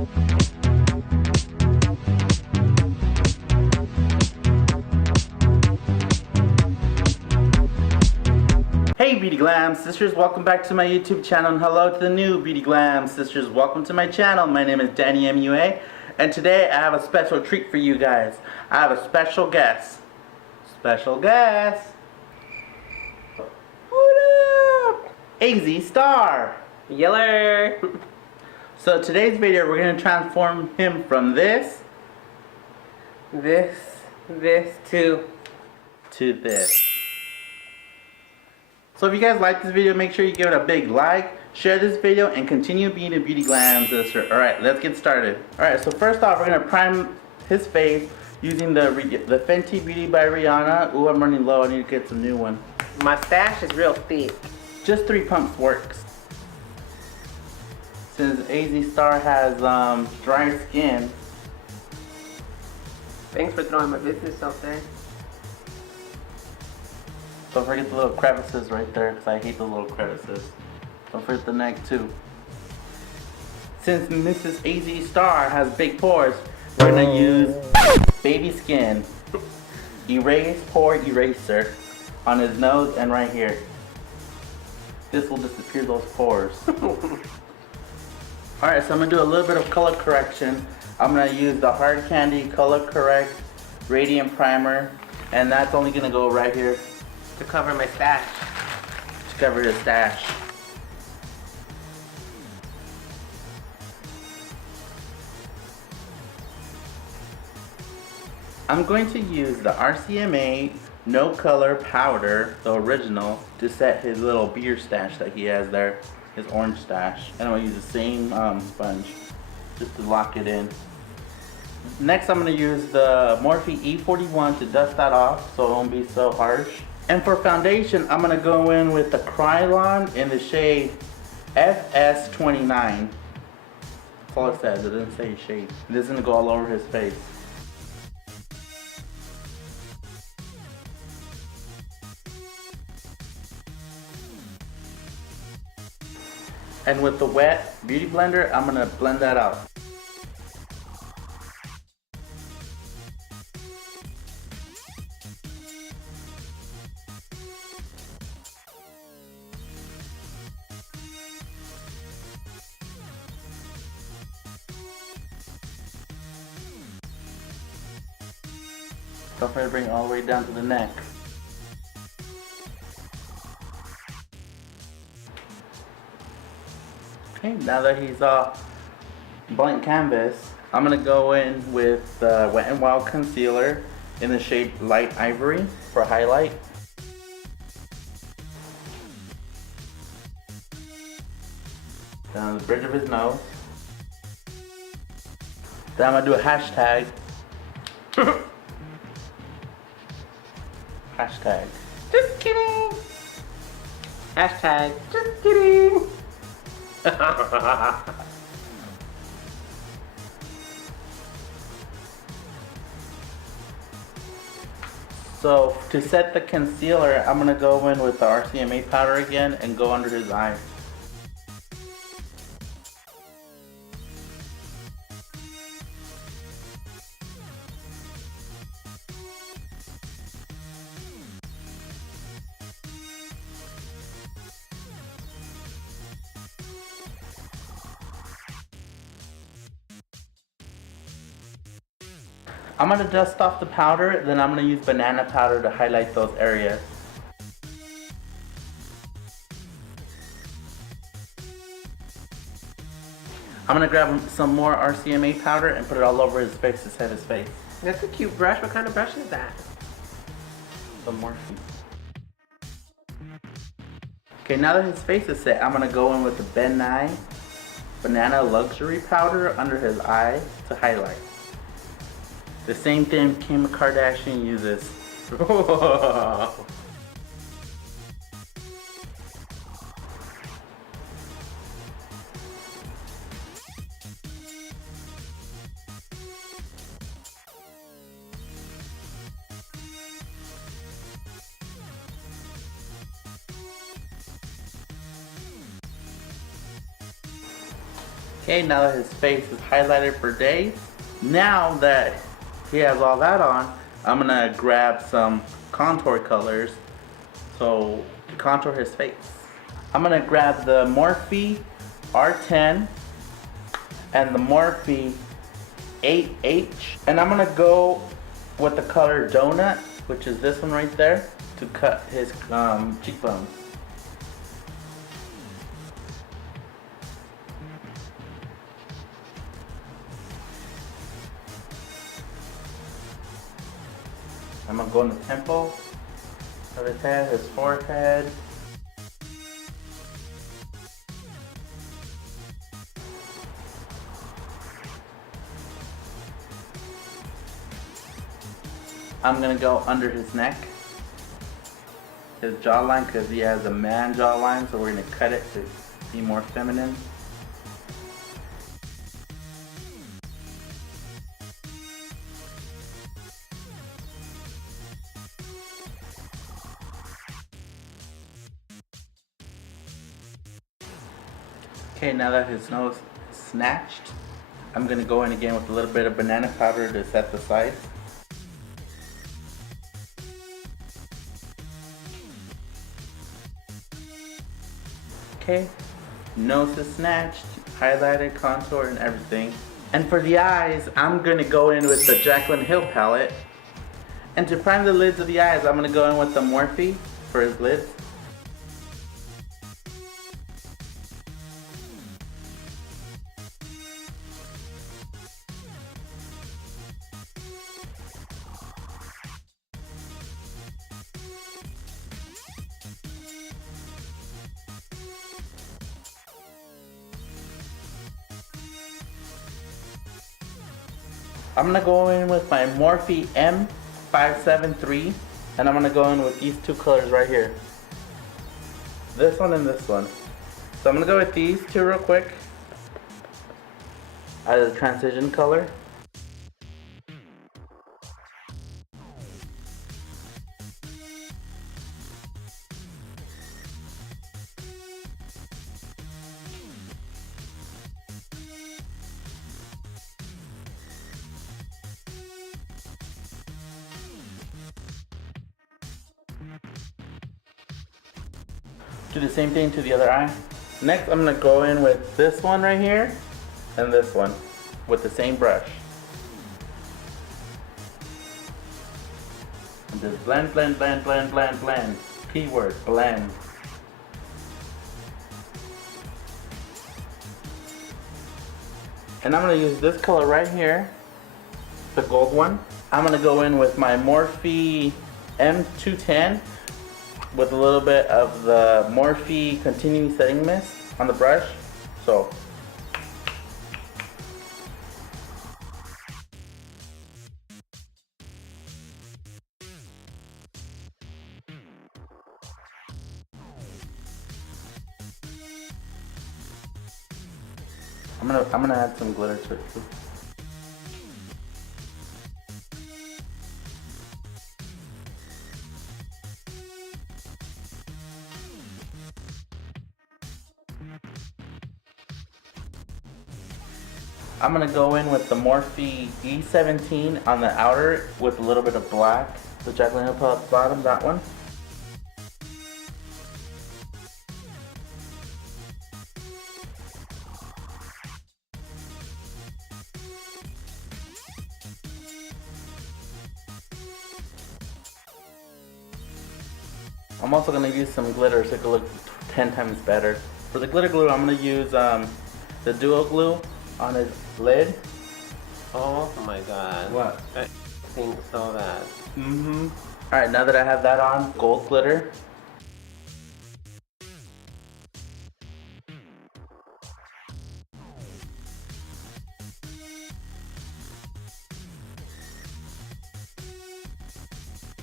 Hey Beauty Glam sisters, welcome back to my YouTube channel, and hello to the new Beauty Glam sisters. Welcome to my channel. My name is Danny MUA, and today I have a special treat for you guys. I have a special guest. Special guest. What up? AzStars. Yeller. So today's video, we're going to transform him from this to this. So if you guys like this video, make sure you give it a big like, share this video, and continue being a Beauty Glam sister. Alright, let's get started. Alright, so first off, we're going to prime his face using the Fenty Beauty by Rihanna. Ooh, I'm running low. I need to get some new one. My stash is real thick. Just 3 pumps works. Since AzStars has dry skin. Thanks for throwing my business out there. Don't forget the little crevices right there, because I hate the little crevices. Don't forget the neck too. Since Mrs. AzStars has big pores, we're going to use Baby Skin Erase Pore Eraser on his nose and right here. This will disappear those pores. Alright, so I'm going to do a little bit of color correction. I'm going to use the Hard Candy Color Correct Radiant Primer, and that's only going to go right here. To cover my stash. To cover the stash. I'm going to use the Rcma No Color Powder, the original, to set his little beer stash that he has there. His orange stash. And I'm going to use the same sponge just to lock it in. Next I'm going to use the Morphe E41 to dust that off so it won't be so harsh. And for foundation, I'm going to go in with the Krylon in the shade FS29. That's all it says. It doesn't say shade. This is going to go all over his face. And with the wet beauty blender, I'm going to blend that out. Don't forget to bring it all the way down to the neck. Okay, now that he's blank canvas, I'm going to go in with the Wet n Wild Concealer in the shade Light Ivory for highlight. Down the bridge of his nose. Then I'm going to do a hashtag. Hashtag. Just kidding. Hashtag. Just kidding. So to set the concealer, I'm going to go in with the Rcma powder again and go under his eye. I'm going to dust off the powder, then I'm going to use banana powder to highlight those areas. I'm going to grab some more Rcma powder and put it all over his face to set his face. That's a cute brush. What kind of brush is that? The Morphe. Okay, now that his face is set, I'm going to go in with the Nye Banana Luxury Powder under his eye to highlight. The same thing Kim Kardashian uses. Okay, now that his face is highlighted for days, now that he has all that on, I'm gonna grab some contour colors so to contour his face. I'm gonna grab the Morphe R10 and the Morphe 8H, and I'm gonna go with the color Donut, which is this one right there, to cut his cheekbones. I'm gonna go in the temple of his head, his forehead. I'm gonna go under his neck, his jawline, because he has a man jawline, so we're gonna cut it to be more feminine. Okay, now that his nose is snatched, I'm gonna go in again with a little bit of banana powder to set the sides. Okay, nose is snatched, highlighted, contour, and everything. And for the eyes, I'm gonna go in with the Jaclyn Hill palette. And to prime the lids of the eyes, I'm gonna go in with the Morphe for his lids. I'm gonna go in with my Morphe M573, and I'm gonna go in with these two colors right here. This one and this one. So I'm gonna go with these two real quick as a transition color. Do the same thing to the other eye. Next, I'm gonna go in with this one right here and this one with the same brush. And just blend, blend, blend, blend, blend, blend. Keyword, blend. And I'm gonna use this color right here, the gold one. I'm gonna go in with my Morphe M210 with a little bit of the Morphe Continuing Setting Mist on the brush. So I'm gonna add some glitter to it too. I'm gonna go in with the Morphe E17 on the outer with a little bit of black. The Jaclyn Hill palette at the bottom, that one. I'm also gonna use some glitter so it will look 10 times better. For the glitter glue, I'm gonna use the duo glue on his lid. Oh my god. What? I think so bad. Alright, now that I have that on, gold glitter.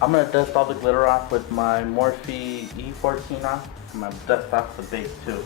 I'm gonna dust all the glitter off with my Morphe E14 off. I'm gonna dust off the base too.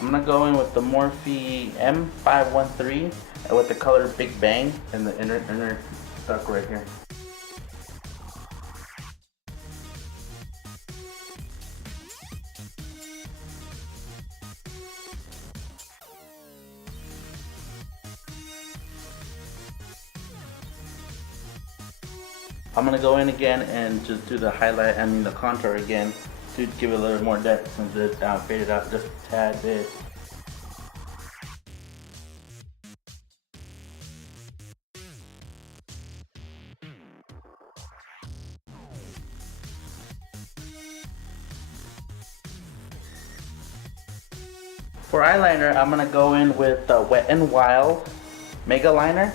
I'm gonna gonna go in with the Morphe M513 with the color Big Bang and the inner duck right here. I'm gonna go in again and just do the highlight, the contour again to give it a little more depth since it's faded out just a tad bit. For eyeliner, I'm gonna go in with the Wet n Wild Mega Liner.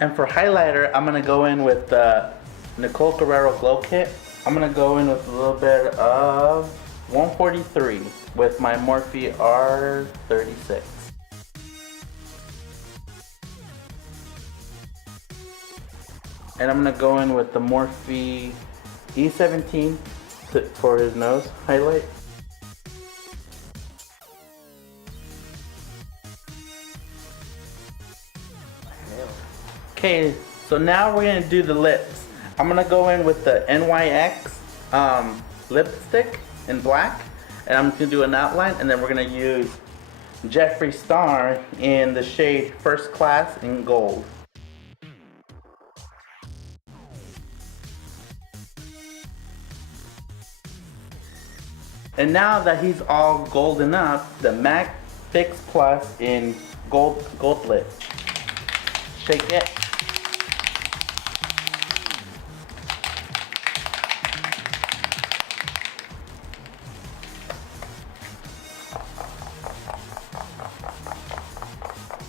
And for highlighter, I'm gonna go in with the Nicole Guererro Glow Kit. I'm gonna go in with a little bit of 143 with my Morphe R36. And I'm gonna go in with the Morphe E17 for his nose highlight. Okay, so now we're gonna do the lips. I'm gonna go in with the NYX lipstick in black, and I'm just gonna do an outline, and then we're gonna use Jeffree Star in the shade First Class in gold. And now that he's all golden up, the MAC Fix Plus in gold lip. Shake it.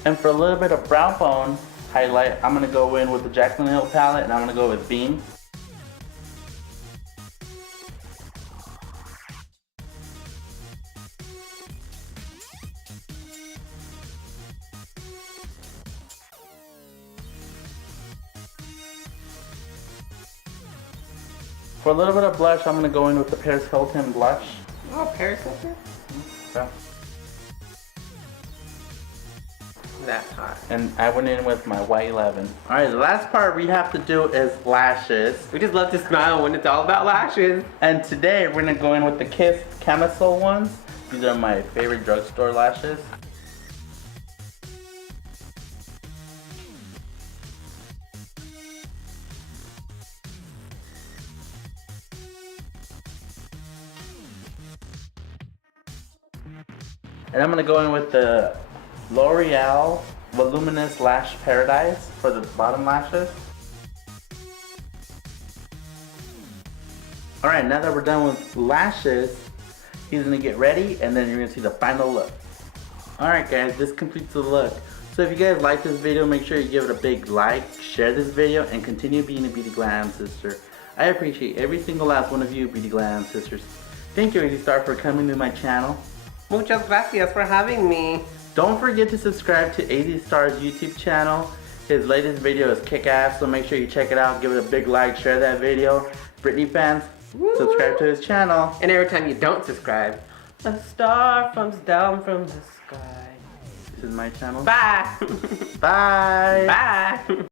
And for a little bit of brow bone highlight, I'm gonna go in with the Jaclyn Hill palette, and I'm gonna go with Beam. For a little bit of blush, I'm gonna go in with the Paris Hilton blush. Oh, Paris Hilton? Yeah. That's hot. And I went in with my Y11. Alright, the last part we have to do is lashes. We just love to smile when it's all about lashes. And today we're gonna go in with the Kiss Camisole ones. These are my favorite drugstore lashes. And I'm gonna go in with the L'Oreal Voluminous Lash Paradise for the bottom lashes. Alright, now that we're done with lashes, he's gonna get ready and then you're gonna see the final look. Alright guys, this completes the look. So if you guys like this video, make sure you give it a big like, share this video, and continue being a Beauty Glam sister. I appreciate every single last one of you Beauty Glam sisters. Thank you AzStars for coming to my channel. Muchas gracias for having me. Don't forget to subscribe to AzStars YouTube channel. His latest video is kick-ass, so make sure you check it out. Give it a big like, share that video. Britney fans, subscribe to his channel. And every time you don't subscribe, a star comes down from the sky. This is my channel. Bye. Bye. Bye.